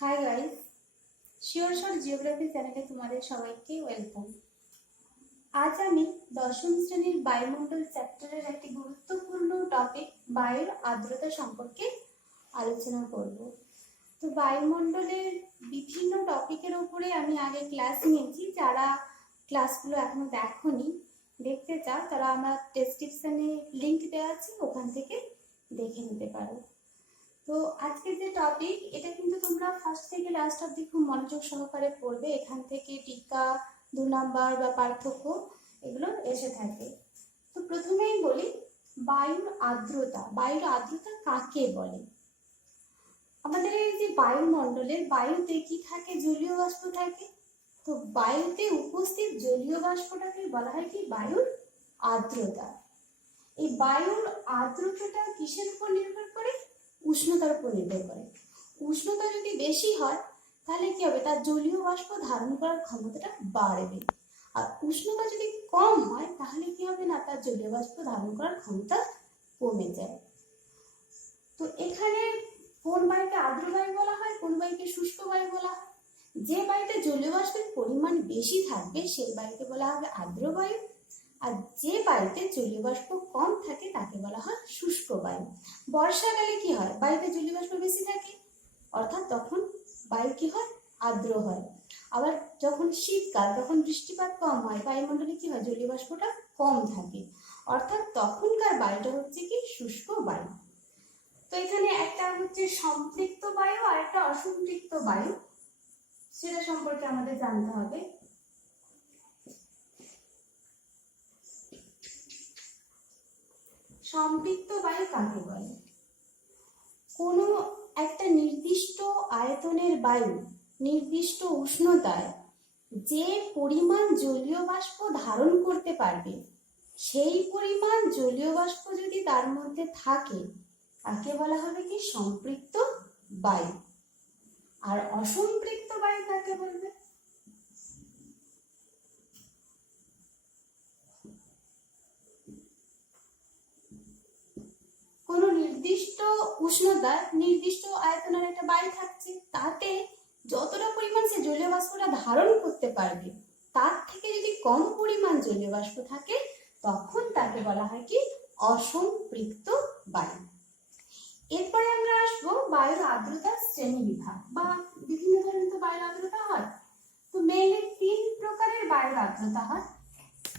Hi guys, sure short geography চ্যানেলে তোমাদের সবাইকে ওয়েলকাম। আজ আমি দশম শ্রেণীর বায়ুমণ্ডল চ্যাপ্টারের একটি গুরুত্বপূর্ণ টপিক বায়ুর আর্দ্রতা সম্পর্কে আলোচনা করব। তো বায়ুমণ্ডলের বিভিন্ন টপিকের উপরে আমি আগে ক্লাস নিয়েছি। যারা ক্লাসগুলো এখনো দেখতে চাও তারা আমার ডেসক্রিপশনে লিংক দেওয়া আছে, ওখান থেকে দেখে নিতে পারো। তো আজকে যে টপিক, এটা কিন্তু তোমরা ফার্স্ট থেকে লাস্ট অবধি খুব মনোযোগ সহকারে পড়বে। এখান থেকে টিকা, 2 নাম্বার বা পার্থক্য এগুলো এসে থাকে। তো প্রথমেই বলি বায়ুর আর্দ্রতা। বায়ুর আর্দ্রতা কাকে বলে? আমাদের এই যে বায়ুমণ্ডলের বায়ুতে কি থাকে? জলীয় বাষ্প থাকে। তো বায়ুতে উপস্থিত জলীয় বাষ্পটাকে বলা হয় কি? বায়ুর আর্দ্রতা। এই বায়ুর আর্দ্রতাটা কিসের উপর নির্ভর করে? উষ্ণতার উপর নির্ভর করে। উষ্ণতা যদি বেশি হয় তাহলে কি হবে? তার জলীয় বাষ্প ধারণ করার ক্ষমতাটা বাড়বে। আর উষ্ণতা যদি কম হয় তাহলে কি হবে? না, তার জলীয় বাষ্প ধারণ করার ক্ষমতা কমে যায়। তো এখানে কোন বায়ুকে আর্দ্র বায়ু বলা হয়, কোন বায়ুকে শুষ্ক বায়ু বলা হয়? যে বায়ুতে জলীয় বাষ্পের পরিমাণ বেশি থাকবে সেই বায়ুকে বলা হবে আর্দ্র বায়ু, আর যে বায়ুতে জলীয় বাষ্প কম থাকে তাকে বলা হয় শুষ্ক বায়ু। বর্ষাকালে কি হয়? বায়ুতে জলীয় বাষ্প বেশি থাকে, অর্থাৎ তখন বায়ু কি হয়? আর্দ্র হয়। আবার যখন শীতকাল, তখন বৃষ্টিপাত কম হয়, বায়ুমণ্ডলে কি হয়? জলীয় বাষ্পটা কম থাকে, অর্থাৎ তখনকার বায়ুটা হচ্ছে কি? শুষ্ক বায়ু। তো এখানে একটা হচ্ছে সম্পৃক্ত বায়ু আর একটা অসম্পৃক্ত বায়ু, সেটা সম্পর্কে আমাদের জানতে হবে। সম্পৃক্ত বায়ু কাকে বলে? কোনো একটা নির্দিষ্ট আয়তনের বায়ু নির্দিষ্ট উষ্ণতায় যে পরিমাণ জলীয় বাষ্প ধারণ করতে পারবে, সেই পরিমাণ জলীয় বাষ্প যদি তার মধ্যে থাকে তাকে বলা হবে কি? সম্পৃক্ত বায়ু। আর অসম্পৃক্ত বায়ু কাকে বলবে? কোন নির্দিষ্ট উষ্ণতা নির্দিষ্ট আয়তনের একটা বায়ু থাকছে, তাতে যতটা পরিমাণ সে জলীয় বাষ্পটা ধারণ করতে পারবে তার থেকে যদি কম পরিমাণ জলীয় বাষ্প থাকে তখন তাকে বলা হয় কি? অসম্পৃক্ত বায়ু। এরপরে আমরা আসবো বায়ুর আর্দ্রতার শ্রেণী বিভাগ, বা বিভিন্ন ধরনের তো বায়ুর আর্দ্রতা হয়। তো মেইনলি 3 প্রকারের বায়ুর আর্দ্রতা হয়।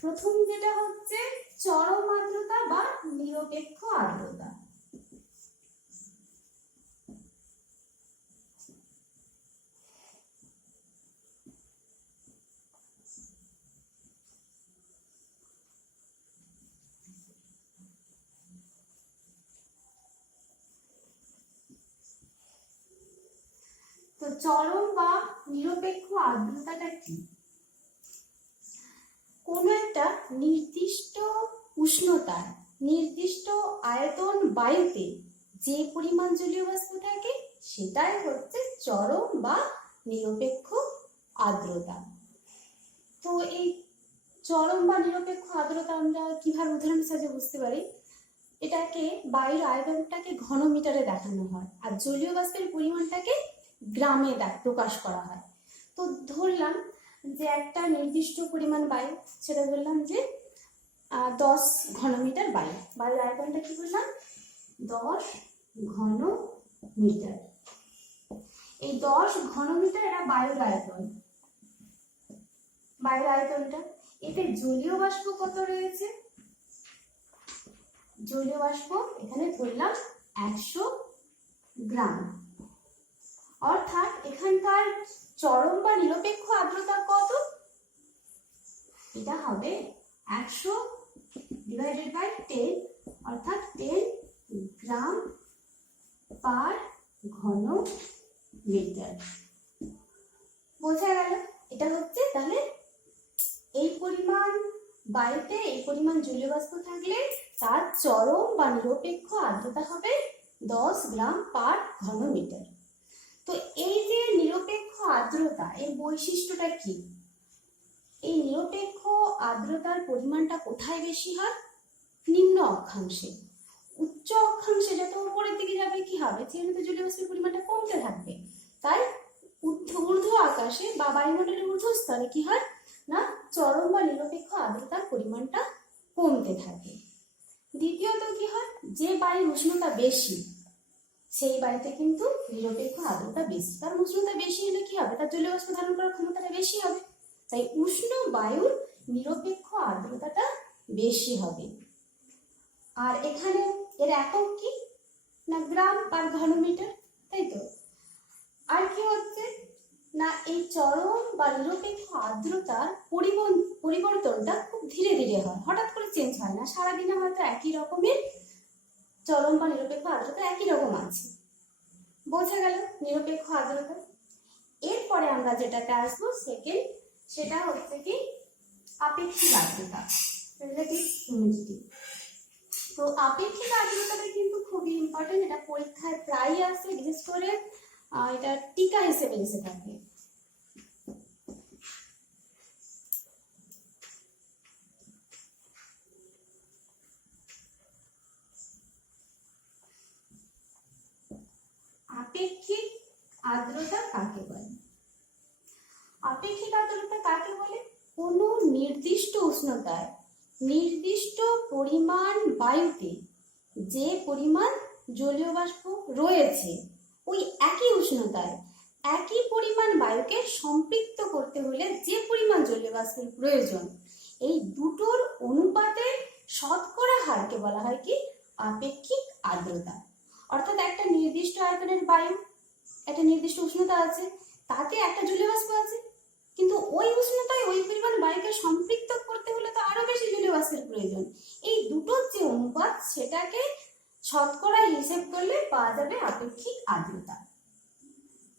প্রথম যেটা হচ্ছে চরম আর্দ্রতা বা নিরপেক্ষ আর্দ্রতা। তো চরম বা নিরপেক্ষ আর্দ্রতাটা কি? কোন একটা নির্দিষ্ট উষ্ণতায় নির্দিষ্ট আয়তন বায়ুতে যে পরিমাণ জলীয় বাষ্প থাকে সেটাই হচ্ছে চরম বা নিরপেক্ষ আর্দ্রতা। তো এই চরম বা নিরপেক্ষ আর্দ্রতা আমরা কিভাবে উদাহরণ সাহায্যে বুঝতে পারি? এটাকে বায়ুর আয়তনটাকে ঘনমিটারে দেখানো হয়, আর জলীয় বাষ্পের পরিমাণটাকে গ্রামে প্রকাশ করা হয়। তো ধরলাম যে একটা নির্দিষ্ট পরিমাণ বায়ু, সেটা ধরলাম যে 10 ঘনমিটার বায়ু। বায়ুর আয়তনটা কি বললাম? 10 ঘনমিটার। এই 10 ঘনমিটার এটা বায়ুর আয়তন। বায়ুর আয়তনটা, এতে জলীয় বাষ্প কত রয়েছে? জলীয় বাষ্প এখানে ধরলাম 100 গ্রাম। অর্থাৎ এখানকার চরম বা নিরপেক্ষ আর্দ্রতা কত? এটা হবে 100 ডিভাইডেড বাই 10, অর্থাৎ 10 গ্রাম পার ঘন মিটার। বোঝা গেল? এটা হচ্ছে তাহলে এই পরিমাণ বায়ুতে এই পরিমাণ জলীয় বাষ্প থাকলে তার চরম বা নিরপেক্ষ আর্দ্রতা হবে 10 গ্রাম পার ঘন মিটার। তো এই যে নিরপেক্ষ আর্দ্রতা, এর বৈশিষ্ট্যটা কি? এই নিরপেক্ষ আর্দ্রতার পরিমাণটা কোথায় বেশি হয়? নিম্ন অক্ষাংশে। উচ্চ অক্ষাংশে যত উপরের দিকে যাবে কি হবে? সেখানে তো জলীয় বাষ্পের পরিমাণটা কমতে থাকবে, তাই বাতাসে বা বায়ুমণ্ডলের ঊর্ধ্বস্তরে কি হয় না, চরম বা নিরপেক্ষ আর্দ্রতার পরিমাণটা কমতে থাকে। দ্বিতীয়ত কি হয়, যে বায়ুর উষ্ণতা বেশি সেই বায়ুতে কিন্তু নিরপেক্ষ আর্দ্রতা বেশি, কারণ উষ্ণতা বেশি হলে কি হবে, তার জলীয় বাষ্প ধারণ করার ক্ষমতাটা বেশি হবে, তাই উষ্ণ বায়ুর নিরপেক্ষ আর্দ্রতাটা বেশি হবে। আর এখানে এর একক কি না, গ্রাম পার ঘনমিটার, তাই তো। আর কি হচ্ছে না, এই চরম বা নিরপেক্ষ আর্দ্রতার পরিবর্তনটা খুব ধীরে ধীরে হয়, হঠাৎ করে চেঞ্জ হয় না। সারাদিনে হয়তো একই রকমের চরম বা নিরপেক্ষ আর্দ্রতা একই রকম আছে, বোঝা গেল নিরপেক্ষ আর্দ্রতা। এরপরে আমরা যেটাতে আসবো সেকেন্ড, সেটা হচ্ছে কি আপেক্ষিক আর্দ্রতা, রিলেটিভ হিউমিডিটি। তো আপেক্ষিক আর্দ্রতাটা কিন্তু খুবই ইম্পর্টেন্ট, এটা পরীক্ষায় প্রায়ই আসে, বিশেষ করে এটা টিকা হিসেবে এসে থাকে। আপেক্ষিক আর্দ্রতা কাকে বলে? আপেক্ষিক আর্দ্রতা কাকে বলে? কোনো নির্দিষ্ট উষ্ণতায় নির্দিষ্ট পরিমাণ বায়ুতে যে পরিমাণ জলীয় বাষ্প রয়েছে, ওই একই উষ্ণতায় একই পরিমাণ বায়ুকে সম্পৃক্ত করতে হলে যে পরিমাণ জলীয় বাষ্পের প্রয়োজন, এই দুটোর অনুপাতের শতকরা হারকে বলা হয় কি আপেক্ষিক আর্দ্রতা। অর্থাৎ একটা নির্দিষ্ট আয়তনের বায়ু, একটা নির্দিষ্ট উষ্ণতা আছে, তাতে একটা জলীয় বাষ্প আছে, কিন্তু ওই উষ্ণতায় ওই পরিমাণ বায়ুকে সম্পৃক্ত করতে হলে তো আরো বেশি জলীয় বাষ্পের প্রয়োজন। এই দুটোর যে অনুপাত, সেটাকে শতকরা হিসেব করলে পাওয়া যাবে আপেক্ষিক আর্দ্রতা।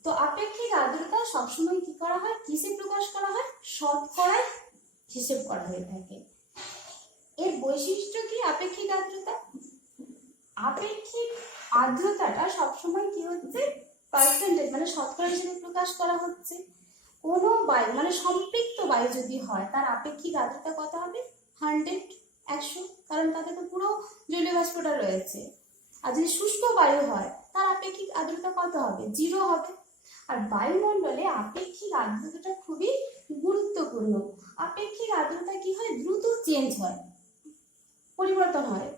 তো আপেক্ষিক আর্দ্রতা সবসময় কি করা হয়, কিসে প্রকাশ করা হয়, শতকরায় হিসেব করা হয়ে থাকে। এর বৈশিষ্ট্য কি আপেক্ষিক আর্দ্রতা? আপেক্ষিক আর্দ্রতাটা সবসময় কি হচ্ছে, পার্সেন্টেজ মানে শতকরা হিসেবে প্রকাশ করা হচ্ছে। কোনো বায়ু মানে সম্পৃক্ত বায়ু যদি হয়, তার আপেক্ষিক আর্দ্রতা কত হবে, 100, 100, কারণ তাতে তো পুরো জলীয় বাষ্পটা রয়েছে। আর যদি শুষ্ক বায়ু হয়, তার আপেক্ষিক আর্দ্রতা কত হবে, 0 হবে। আর বায়ুমণ্ডলে আপেক্ষিক আর্দ্রতাটা খুবই গুরুত্বপূর্ণ। আপেক্ষিক আর্দ্রতা কি হয়, দ্রুত চেঞ্জ হয়, পরিবর্তন হয়।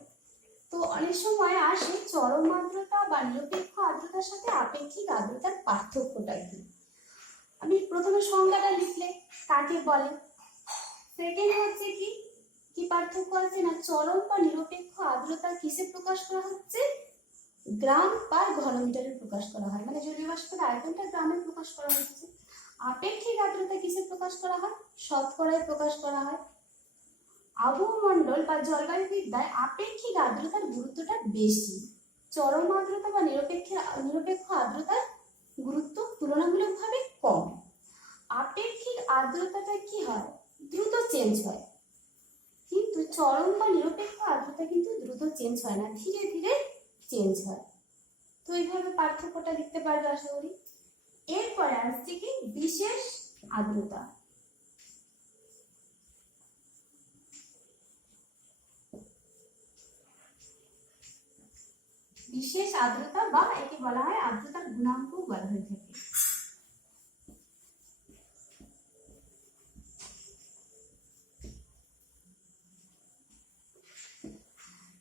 তো অনেক সময় আসে চরম আর্দ্রতা বা নিরপেক্ষ আর্দ্রতার সাথে আপেক্ষিক আর্দ্রতার পার্থক্যটা কি। আমি প্রথমে সংজ্ঞাটা লিখলে কাকে বলে, সেকেন্ড হচ্ছে কি কি পার্থক্য আছে না, চরম বা নিরপেক্ষ আর্দ্রতা কিসে প্রকাশ করা হচ্ছে, গ্রাম পার ঘনমিটারে প্রকাশ করা হয়, মানে জলীয় বাষ্পের আয়তনটা গ্রামে প্রকাশ করা হচ্ছে। আপেক্ষিক আর্দ্রতা কিসে প্রকাশ করা হয়, শতকরায় প্রকাশ করা হয়। আবহমণ্ডল বা জলবায়ুবিদ্যায় আপেক্ষিক আর্দ্রতার গুরুত্বটা বেশি, চরম আর্দ্রতা বা নিরপেক্ষ আর্দ্রতার গুরুত্ব তুলনামূলকভাবে কম। আপেক্ষিক আর্দ্রতাটা কি হয়, দ্রুত চেঞ্জ হয়, কিন্তু চরম বা নিরপেক্ষ আর্দ্রতা কিন্তু দ্রুত চেঞ্জ হয় না, ধীরে ধীরে চেঞ্জ হয়। তো এইভাবে পার্থক্যটা লিখতে পারবে আশা করি। এরপরে আসছে কি বিশেষ আর্দ্রতা। বিশেষ আর্দ্রতা বা একে বলা হয় আর্দ্রতার গুণাঙ্ক বলা হয়ে থাকে।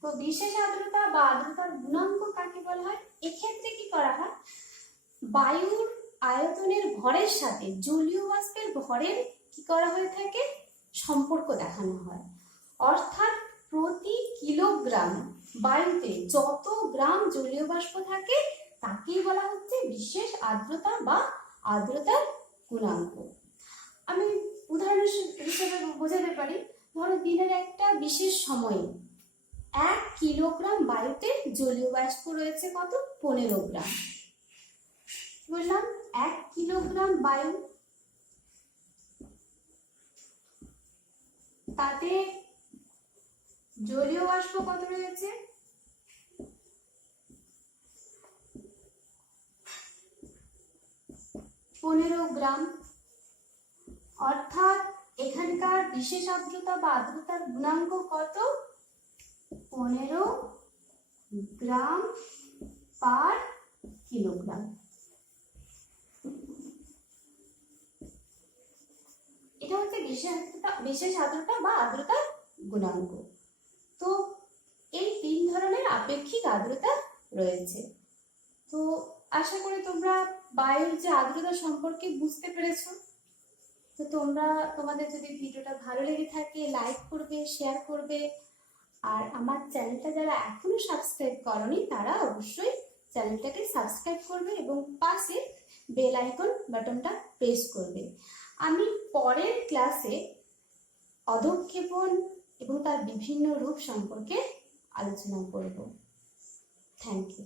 তো বিশেষ আর্দ্রতা বা আর্দ্রতার গুণাঙ্ক কাকে বলা হয়, এক্ষেত্রে কি করা হয়, বায়ুর আয়তনের ভরের সাথে জলীয় বাষ্পের ভরের কি করা হয়ে থাকে, সম্পর্ক দেখানো হয়। অর্থাৎ প্রতি কিলোগ্রাম বায়ুতে যত গ্রাম জলীয় বাষ্প থাকে তাকেই বলা হচ্ছে বিশেষ আর্দ্রতা বা আর্দ্রতার গুণাঙ্ক। আমি উদাহরণ হিসেবে বোঝাতে পারি, ধরো দিনের একটা বিশেষ সময়ে 1 কিলোগ্রাম বায়ুতে জলীয় বাষ্প রয়েছে কত, 15 গ্রাম। বললাম 1 কিলোগ্রাম বায়ু, তাতে জলীয় বাষ্প কত রয়েছে, 15 গ্রাম। অর্থাৎ এখানকার বিশেষ আর্দ্রতা বা আর্দ্রতার গুণাঙ্ক কত, 15 গ্রাম পার কিলোগ্রাম। বিশেষ আর্দ্রতা বা আর্দ্রতার গুণাঙ্ক। তো এই 3 ধরনের আপেক্ষিক আর্দ্রতা রয়েছে। তো আশা করি তোমরা বায়ুর যে আর্দ্রতা সম্পর্কে বুঝতে পেরেছো। তো তোমাদের যদি ভিডিওটা ভালো লেগে থাকে লাইক করবে, শেয়ার করবে, আর আমার চ্যানেলটা যারা এখনো সাবস্ক্রাইব করনি তারা অবশ্যই চ্যানেলটাকে সাবস্ক্রাইব করবে এবং পাশে বেল আইকন বাটনটা প্রেস করবে। আমি পরের ক্লাসে অধঃক্ষেপণ এবং তার বিভিন্ন রূপ সম্পর্কে আলোচনা করব। Thank you.